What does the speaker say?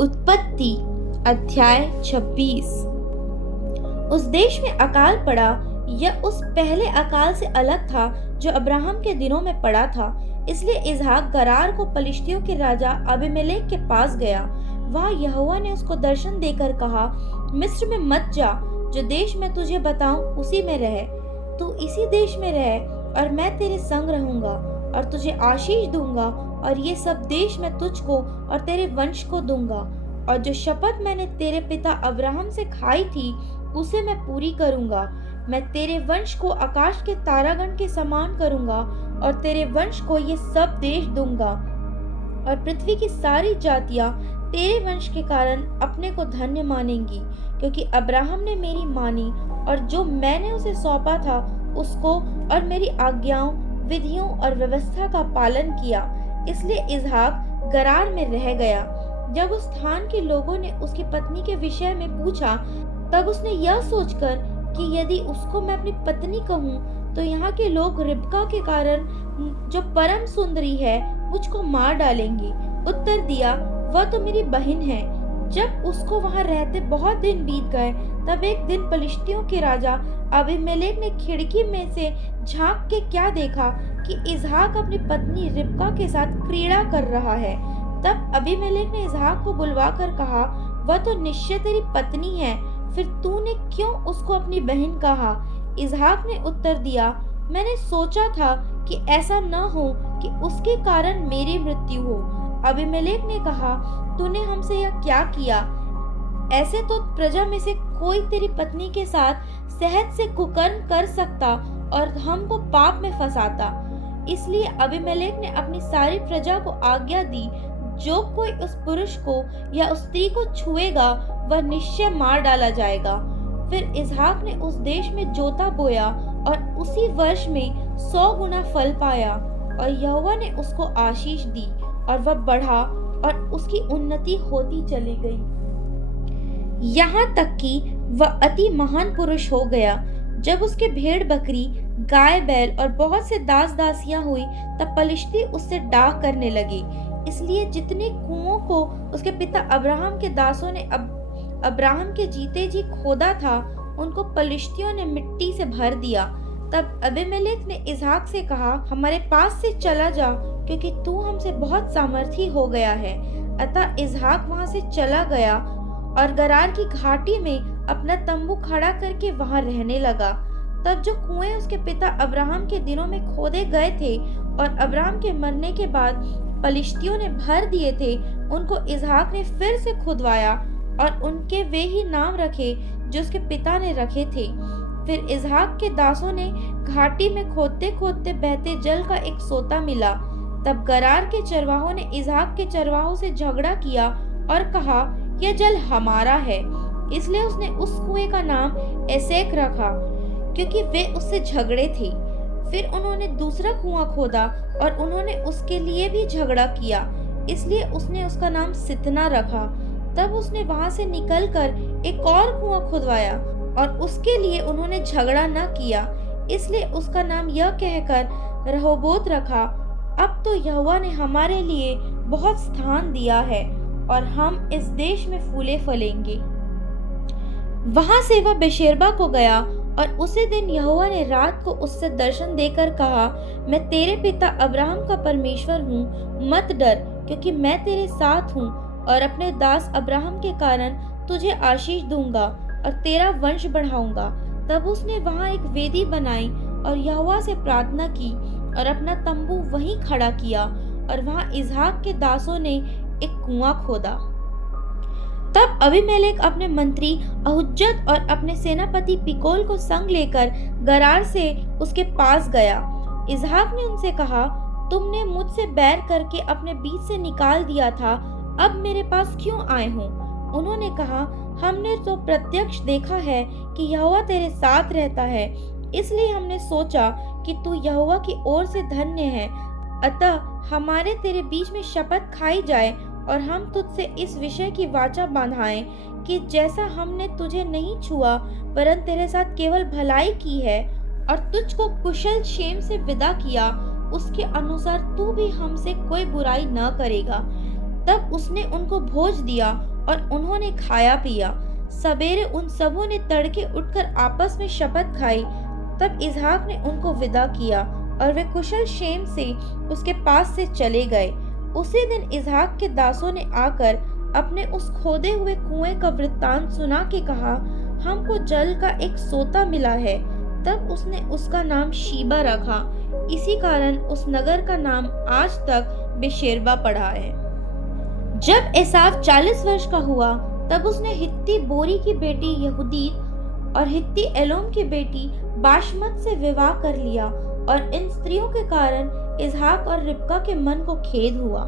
उत्पत्ति अध्याय 26। उस देश में अकाल पड़ा। यह उस पहले अकाल से अलग था जो अब्राहम के दिनों में पड़ा था। इसलिए इसहाक गरार को पलिश्तियों के राजा अबीमेलेक के पास गया। वहाँ यहोवा ने उसको दर्शन देकर कहा, मिस्र में मत जा, जो देश मैं तुझे बताऊं उसी में रह। तू इसी देश में रह और मैं तेरे संग रहूंगा और तुझे आशीष दूंगा, और ये सब देश मैं तुझको और तेरे वंश को दूंगा। और जो शपथ मैंने तेरे पिता अब्राहम से खाई थी उसे मैं पूरी करूंगा। मैं तेरे वंश को आकाश के तारागण के समान करूंगा और तेरे वंश को ये सब देश दूंगा। और पृथ्वी की सारी जातियां तेरे वंश के कारण अपने को धन्य मानेंगी, क्योंकि अब्राहम ने मेरी मानी और जो मैंने उसे सौंपा था उसको और मेरी आज्ञाओं, विधियों और व्यवस्था का पालन किया। इसलिए इसहाक गरार में रह गया। जब उस स्थान के लोगों ने उसकी पत्नी के विषय में पूछा, तब उसने यह सोचकर कि यदि उसको मैं अपनी पत्नी कहूँ तो यहाँ के लोग रिबका के कारण, जो परम सुंदरी है, मुझको मार डालेंगे। उत्तर दिया, वह तो मेरी बहन है। जब उसको वहां रहते बहुत दिन बीत गए, तब एक दिन पलिश्तियों के राजा अबीमेलेक ने खिड़की में से झांक के क्या देखा कि इसहाक अपनी पत्नी रिबका के साथ क्रीड़ा कर रहा है। तब अबीमेलेक ने इसहाक को बुलवा कर कहा, वह तो निश्चय तेरी पत्नी है, फिर तूने क्यों उसको अपनी बहन कहा? इसहाक ने उत्तर दिया, मैंने सोचा था कि ऐसा न हो कि उसके कारण मेरी मृत्यु हो। अबीमेलेक ने कहा, तूने हमसे यह क्या किया? ऐसे तो प्रजा में से कोई तेरी पत्नी के साथ सहज से कुकर्म कर सकता और हमको पाप में फंसाता। इसलिए अबीमेलेक ने अपनी सारी प्रजा को आज्ञा दी, जो कोई उस पुरुष को या उस स्त्री को छुएगा वह निश्चय मार डाला जाएगा। फिर इसहाक ने उस देश में जोता बोया और उसी वर्ष में 100 गुना फल पाया, और यहोवा ने उसको आशीष दी और वह बढ़ा और उसकी उन्नति होती चली गई, यहाँ तक कि वह अति महान पुरुष हो गया। जब उसके भेड़ बकरी, गाय बैल और बहुत से दास दासियां हुई, तब पलिश्ती उससे डाह करने लगे। इसलिए जितने कुओं को उसके पिता अब्राहम के दासों ने अब्राहम के जीते जी खोदा था, उनको पलिश्तियों ने मिट्टी से भर दिया। तब अबीमेलेक ने इसहाक से कहा, हमारे पास से चला जा, क्योंकि तू हमसे बहुत सामर्थी हो गया है। अतः इसहाक वहां से चला गया और गरार की घाटी में अपना तंबू खड़ा करके वहां रहने लगा। तब जो कुएं उसके पिता अब्राहम के दिनों में खोदे गए थे और अब्राहम के मरने के बाद पलिश्तियों ने भर दिए थे, उनको इसहाक ने फिर से खुदवाया और उनके वे ही नाम रखे जो उसके पिता ने रखे थे। फिर इसहाक के दासों ने घाटी में खोदते खोदते बहते जल का एक सोता मिला। तब गरार के चरवाहों ने इसहाक के चरवाहों से झगड़ा किया और कहा, यह जल हमारा है। इसलिए उसने उस कुएं का नाम एसेक रखा, क्योंकि वे उससे झगड़े थे। फिर उन्होंने दूसरा कुआं खोदा और उन्होंने उसके लिए भी झगड़ा किया, इसलिए उसने उसका नाम सितना रखा। तब उसने वहां से निकलकर एक और कुआं खुदवाया और उसके लिए उन्होंने झगड़ा न किया, इसलिए उसका नाम यह कहकर रहोबोत रखा, अब तो यहोवा ने हमारे लिए बहुत स्थान दिया है और हम इस देश में फूले फलेंगे। वहां से वह बेशेरबा को गया और उसी दिन यहोवा ने रात को उससे दर्शन देकर कहा, मैं तेरे पिता अब्राहम का परमेश्वर हूँ, मत डर, क्योंकि मैं तेरे साथ हूँ और अपने दास अब्राहम के कारण तुझे आशीष दूंगा और तेरा वंश बढ़ाऊंगा। तब उसने वहां एक वेदी बनाई और यहोवा से प्रार्थना की और अपना तंबू वहीं खड़ा किया, और वहां इसहाक के दासों ने एक कुआं खोदा। तब अबीमेलेक अपने मंत्री अहुज्जत और अपने सेनापति पिकोल को संग लेकर गरार से उसके पास गया। इसहाक ने उनसे कहा, तुमने मुझसे बैर करके अपने बीच से निकाल दिया था, अब मेरे पास क्यों आए हो? उन्होंने कहा, हमने तो प्रत्यक्ष देखा है कि यहोवा तेरे साथ रहता है, इसलिए हमने सोचा कि तू यहोवा की ओर से धन्य है। अतः हमारे तेरे बीच में शपथ खाई जाए और हम तुझसे इस विषय की वाचा बांधाएं कि जैसा हमने तुझे नहीं छुआ वरन तेरे साथ केवल भलाई की है और तुझको कुशल क्षेम से विदा किया, उसके अनुसार तू भी हमसे कोई बुराई न करेगा। तब उसने उनको भोज दिया और उन्होंने खाया पिया। सवेरे उन सबों ने तड़के उठकर आपस में शपथ खाई। तब इसहाक ने उनको विदा किया और वे कुशल क्षेम से उसके पास से चले गए। उसी दिन इसहाक के दासों ने आकर अपने उस खोदे हुए कुएं का वृत्तांत सुना के कहा, हमको जल का एक सोता मिला है। तब उसने उसका नाम शीबा रखा। इसी कारण उस नगर का नाम आज तक बेशेरबा पड़ा है। जब एसाव 40 वर्ष का हुआ तब उसने हित्ती बोरी की बेटी यहूदीत और हित्ती एलोम की बेटी बाशमत से विवाह कर लिया और इन स्त्रियों के कारण इसहाक और रिबका के मन को खेद हुआ।